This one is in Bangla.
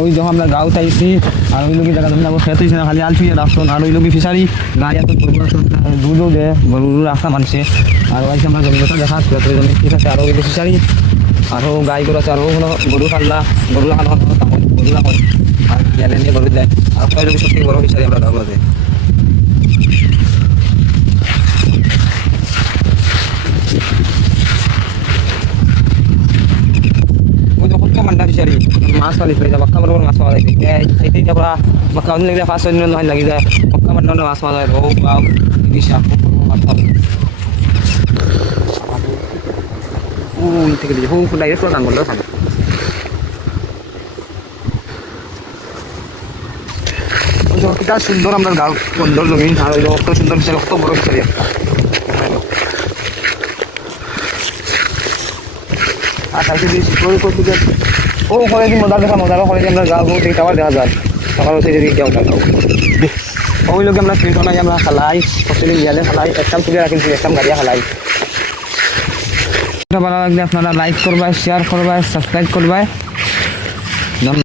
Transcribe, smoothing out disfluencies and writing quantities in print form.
ওই যখন আমরা গাঁও চাইছি আর ওই লোকের জায়গা জমি খেতে হয়েছে না খালি আল ছুঁয়ে রাখছেন আর ওই লোক ফিসারি গায়ে এত দুধও দেয় গরু রাখা মানুষে আর ওই আমরা জমিটা দেখা জমি ঠিক আছে আরও ওই ফিসারি আরও গাই গরু আছে আরও কোনো গরু পাল্লা গরু লাগানো গরু লাগানো আর গেলে নিয়ে গরু দেয় আর ওই লোক সত্যি বড় ফিসারি আমরা গাঁও আছে ঠান্ডা ফিসারি মাছ পালি ফেলে যায় বাক্কা বড় মাছ পাওয়া যায় খাইতেই আমরা বাক্কা লাগলে 5-6 দিন নয় লাগি যায় বাক্কা মাছ মাছ পাওয়া যায় রৌ বা ইলিশা মাছ পাবে ওই থেকে দিয়ে হোক ডাইরেক্ট রান করলেও খাবে যতটা সুন্দর আমরা গাঁও সুন্দর জমি আর ওই অত সুন্দর ফিসারি কত বড় ফিসারি একটা আর তাকে দিয়ে ওই করতে যায় ও করে কি মজারও করে আমরা গাঁও থেকে আবার দেখা যায় সকাল থেকে দিকে যাও ওই লোকে আমরা ফিল্টার নাই আমরা খালাই ফসলি নিয়ে খালাই একদম তুলে রাখি একদম গাড়িয়া খালাই ভালো লাগলে আপনারা লাইক করবা শেয়ার করবা সাবস্ক্রাইব করবা